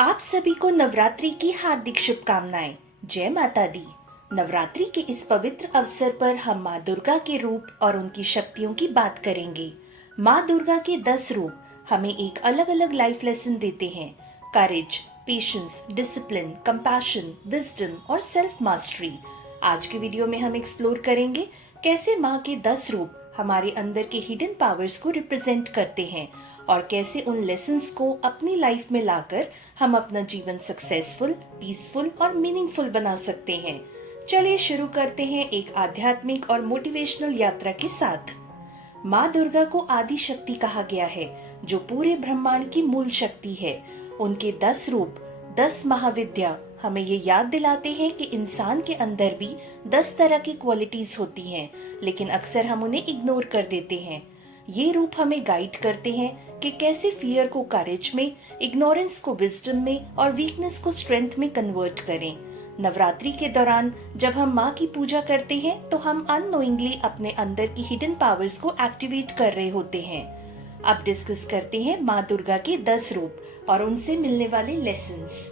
आप सभी को नवरात्रि की हार्दिक शुभकामनाएं। जय माता दी। नवरात्रि के इस पवित्र अवसर पर हम माँ दुर्गा के रूप और उनकी शक्तियों की बात करेंगे। माँ दुर्गा के 10 रूप हमें एक अलग अलग लाइफ लेसन देते हैं। करेज, पेशेंस, डिसिप्लिन, कंपैशन, विजडम और सेल्फ मास्टरी। आज के वीडियो में हम एक्सप्लोर करेंगे कैसे माँ के 10 रूप हमारे अंदर के हिडन पावर्स को रिप्रेजेंट करते हैं और कैसे उन लेसन्स को अपनी लाइफ में लाकर हम अपना जीवन सक्सेसफुल, पीसफुल और मीनिंगफुल बना सकते हैं। चलिए शुरू करते हैं एक आध्यात्मिक और मोटिवेशनल यात्रा के साथ। माँ दुर्गा को आदि शक्ति कहा गया है, जो पूरे ब्रह्मांड की मूल शक्ति है। उनके 10 रूप, 10 महाविद्या हमें ये याद दिलाते हैं कि इंसान के अंदर भी 10 तरह की क्वालिटीज होती हैं, लेकिन अक्सर हम उन्हें इग्नोर कर देते हैं। ये रूप हमें गाइड करते हैं कि कैसे फियर को करेज में, इग्नोरेंस को विजडम में और वीकनेस को स्ट्रेंथ में कन्वर्ट करें। नवरात्रि के दौरान जब हम माँ की पूजा करते हैं तो हम अननोइंगली अपने अंदर की हिडन पावर्स को एक्टिवेट कर रहे होते हैं। अब डिस्कस करते हैं माँ दुर्गा के 10 रूप और उनसे मिलने वाले lessons.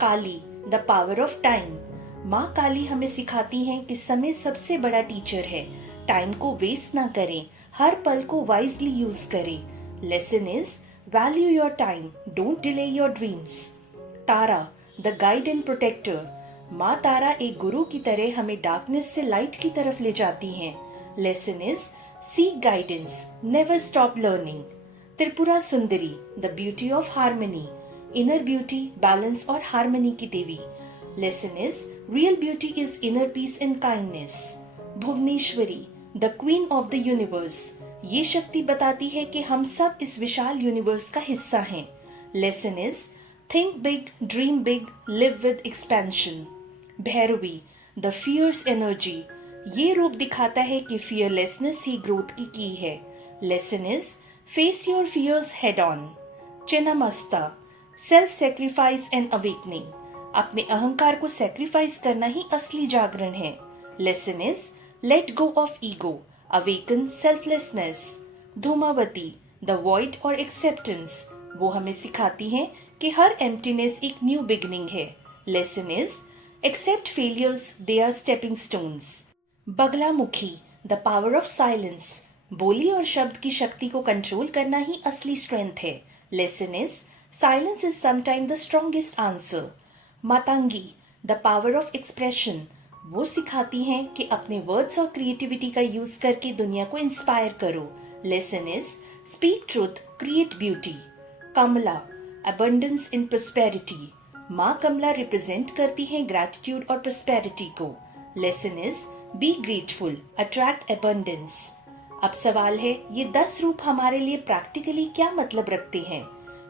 Kali, the power of time. माँ काली हमें सिखाती हैं कि समय सबसे बड़ा टीचर है। टाइम को वेस्ट ना करें, हर पल को वाइजली यूज करें। Lesson is value your time, don't delay your dreams. Tara, the guide and protector. माँ तारा एक गुरु की तरह हमें डार्कनेस से लाइट की तरफ ले जाती हैं। Lesson is seek guidance, never stop learning. Tripura Sundari, the beauty of harmony. Inner beauty, balance और हार्मनी की देवी। Lesson is real beauty is inner peace and kindness. Bhuvaneshwari, the queen of the universe. ये शक्ति बताती है कि हम सब इस विशाल यूनिवर्स का हिस्सा हैं। Lesson is think big, dream big, live with expansion. Bhairavi, the fierce energy. ये रूप दिखाता है कि फियरलेसनेस ही ग्रोथ की है। Lesson is face your fears head on. Chhinnamasta, self sacrifice and awakening. अपने अहंकार को सेक्रीफाइस करना ही असली जागरण है। Lesson is let go of ego, awaken selflessness. Dhumavati, the void और एक्सेप्टेंस। वो हमें सिखाती हैं कि हर एम्प्टीनेस एक न्यू बिगिनिंग है। Lesson is accept failures, they are stepping stones. Baglamukhi, the power of silence. बोली और शब्द की शक्ति को कंट्रोल करना ही असली स्ट्रेंथ है। Lesson is silence is sometime the strongest answer. Matangi, the power of expression. वो सिखाती हैं कि अपने वर्ड्स और क्रिएटिविटी का यूज करके दुनिया को इंस्पायर करो। Lesson is speak truth, create beauty. Kamala, abundance in prosperity. माँ कमला रिप्रेजेंट करती हैं ग्रैटिट्यूड और प्रोस्पेरिटी को। Lesson is be grateful, attract abundance. अब सवाल है, ये 10 रूप हमारे लिए प्रैक्टिकली क्या मतलब रखते हैं?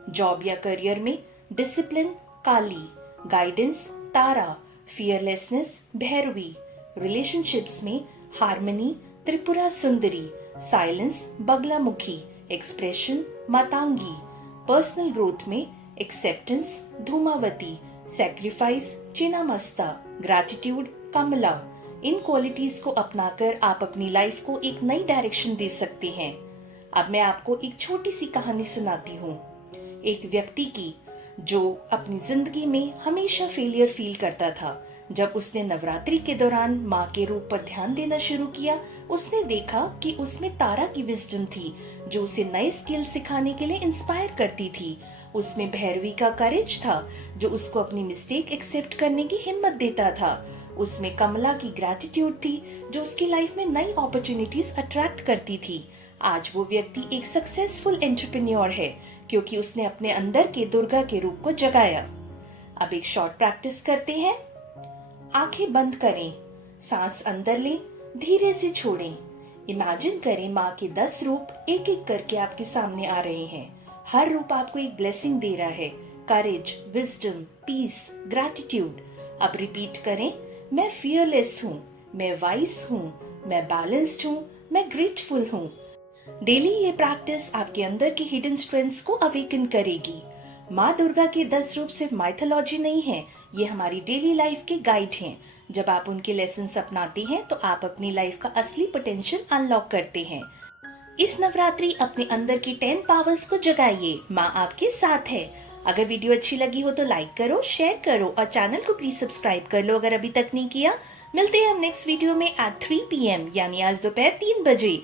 जॉब या करियर में discipline Kali, guidance Tara, fearlessness Bhairavi. Relationships में harmony Tripura Sundari, silence Baglamukhi, expression Matangi. Personal growth में acceptance Dhumavati, sacrifice Chhinnamasta, gratitude Kamala. इन क्वालिटीज को अपनाकर आप अपनी लाइफ को एक नई डायरेक्शन दे सकते हैं। अब मैं आपको एक छोटी सी कहानी सुनाती हूँ, एक व्यक्ति की जो अपनी जिंदगी में हमेशा फेलियर फील करता था। जब उसने नवरात्रि के दौरान माँ के रूप पर ध्यान देना शुरू किया, उसने देखा कि उसमें तारा की विजडम थी, जो उसे नए स्किल सिखाने के लिए इंस्पायर करती थी। उसमें भैरवी का करेज था, जो उसको अपनी मिस्टेक एक्सेप्ट करने की हिम्मत देता था। उसमें कमला की ग्रैटिट्यूड थी, जो उसकी लाइफ में नई अपॉर्चुनिटीज अट्रैक्ट करती थी। आज वो व्यक्ति एक सक्सेसफुल एंटरप्रेन्योर है, क्योंकि उसने अपने अंदर के दुर्गा के रूप को जगाया। अब एक शॉर्ट प्रैक्टिस करते हैं। आंखें बंद करें, सांस अंदर लें, धीरे से छोड़ें। इमेजिन करें माँ के 10 रूप एक एक करके आपके सामने आ रहे हैं। हर रूप आपको एक ब्लेसिंग दे रहा है, करेज, विजडम, पीस, ग्रैटिट्यूड। अब रिपीट करें, मैं फियरलेस हूँ, मैं वाइस हूँ, मैं बैलेंस्ड हूँ, मैं ग्रेटफुल हूँ। डेली ये प्रैक्टिस आपके अंदर की हिडन स्ट्रेंथ्स को अवेकन करेगी। माँ दुर्गा के 10 रूप सिर्फ माइथोलॉजी नहीं है, ये हमारी डेली लाइफ के गाइड हैं। जब आप उनके लेसन्स अपनाते हैं तो आप अपनी लाइफ का असली पोटेंशियल अनलॉक करते हैं। इस नवरात्रि अपने अंदर की 10 पावर्स को जगाइए। माँ आपके साथ है। अगर वीडियो अच्छी लगी हो तो लाइक करो, शेयर करो और चैनल को प्लीज सब्सक्राइब कर लो अगर अभी तक नहीं किया। मिलते हैं हम नेक्स्ट वीडियो में एट 3 PM, यानी आज दोपहर 3 बजे।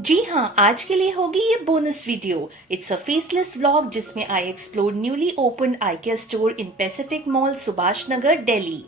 जी हाँ, आज के लिए होगी ये bonus video. It's a faceless vlog जिसमें I explore newly open eye care store in Pacific Mall, Subhash Nagar, Delhi.